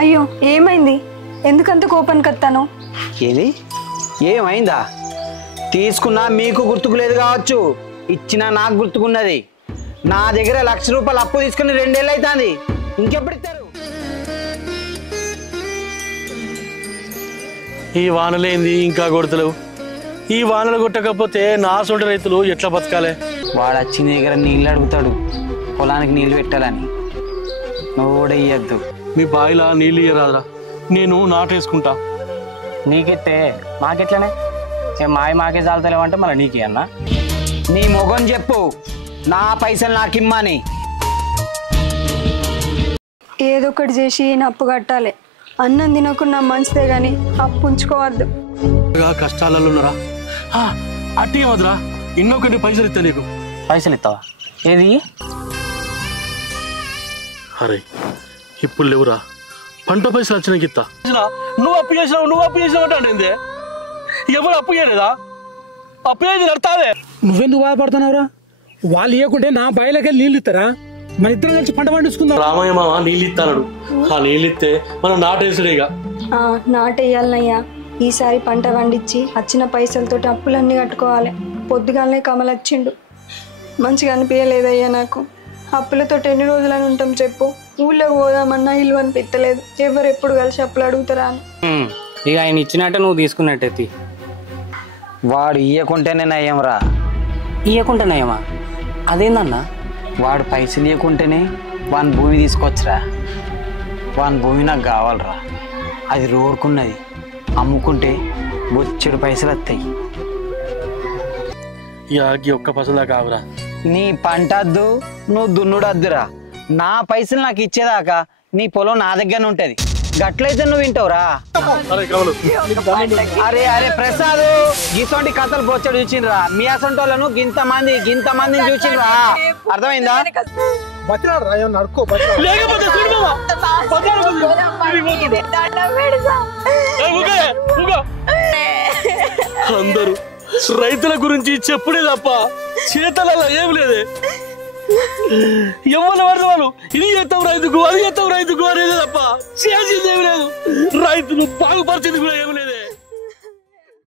అయ్యో ఏమైంది? ఎందుకంత కోపానికి వస్తాను? ఏది ఏమైందా? తీసుకున్నా మీకు గుర్తుకు లేదు కావచ్చు, ఇచ్చినా నాకు గుర్తుకున్నది. నా దగ్గర 1,00,000 రూపాయలు అప్పు తీసుకుని 2 ఏళ్ళు అవుతుంది. ఇంకెప్పుడు ఇస్తారు? ఈ వానలేంది ఇంకా కొడతలేవు? ఈ వానలు కొట్టకపోతే నా సొంత రైతులు ఎట్లా బతకాలే? వాడు వచ్చిన దగ్గర నీళ్ళు అడుగుతాడు, పొలానికి నీళ్ళు పెట్టాలని. నువ్వు కూడా ఇయ్యద్దు. మీ బావిలా నీళ్ళు ఇయ్యరాదురా, నేను నాటేసుకుంటా. నీకెత్తే మాకెట్లనే మాకే చాలుతలేవంటే మళ్ళీ నీకే అన్నా? నీ మొగం చెప్పు, నా పైసలు నాకిమ్మని. ఏదో ఒకటి చేసి అప్పు కట్టాలి. అన్నం తినకుండా మంచిదే గాని అప్పు ఉంచుకోవద్దు. కష్టాలలో ఉన్నారా? అట్టి వద్దురా, ఇంకొకటి పైసలు ఇస్తా నీకు. పైసలు ఇస్తావా? ఏది? అరే ఇప్పుడు లేవురా, పంట పైసలు వచ్చినాకి ఇస్తా. నువ్వు అప్పు చేసినావు అంటే ఎవరు అప్పు చేయలేదా? అప్పు చేసి నడతాదే. నువ్వెందుకు బాధపడుతున్నావురా? వాళ్ళు ఇవ్వకుంటే నా బయలకెళ్ళి నీళ్ళు ఇస్తారా? మన ఇద్దరం కలిసి పంట పండించుకుందాం. రామయ్య మామ నీళ్ళు ఇస్తాడు, ఆ నీళ్ళు ఇస్తే మనం నాటేసుడేగా. నాటేయాలనయ్యా. ఈసారి పంట పండించి వచ్చిన పైసలతో అప్పులన్నీ కట్టుకోవాలి. పొద్దుగాలనే కమల్ వచ్చిండు, మంచిగా అనిపించలేదయ్యా నాకు. అప్పులతో ఎన్ని రోజులని ఉంటాం చెప్పు? ఊళ్ళోకి పోదామన్నా ఇల్లు అనిపించలేదు. ఎవరు ఎప్పుడు కలిసి అప్పులు అడుగుతారా అని. ఇక ఆయన ఇచ్చినట్టే నువ్వు తీసుకున్నట్టే. వాడు ఇయ్యకుంటేనే నయం రా. ఇయ్యకుండానేమా? అదేందన్నా? వాడు పైసలు ఇవ్వకుంటేనే వాని భూమి తీసుకొచ్చరా. వాని భూమి నాకు కావాలరా. అది రోడ్కున్నది, అమ్ముకుంటే బొచ్చెడు పైసలు వస్తాయి. ఇక ఒక్క పైసలా కావురా. నీ పంట వద్దు, నువ్వు దున్నుడద్దురా. నా పైసలు నాకు ఇచ్చేదాకా నీ పొలం నా దగ్గర ఉంటది. గట్లయితే నువ్వు వింటావురా. అరే అరే ప్రసాద్, గిసోంటి కథలు బొచ్చడు చూసిండ్రా. మీ అసంటి వాళ్ళను గింతమందిని చూసిండ్రా. అర్థమైందా? అందరూ రైతుల గురించి చెప్పుడే తప్ప చేతలలో ఏం లేదే. ఎవరు వాళ్ళు ఇది చేస్తాం రైతుకు, అది చేస్తాం రైతుకు అనేది తప్ప చేసేది ఏమి లేదు. రైతులు బాగుపరిచేది కూడా ఏమి లేదే.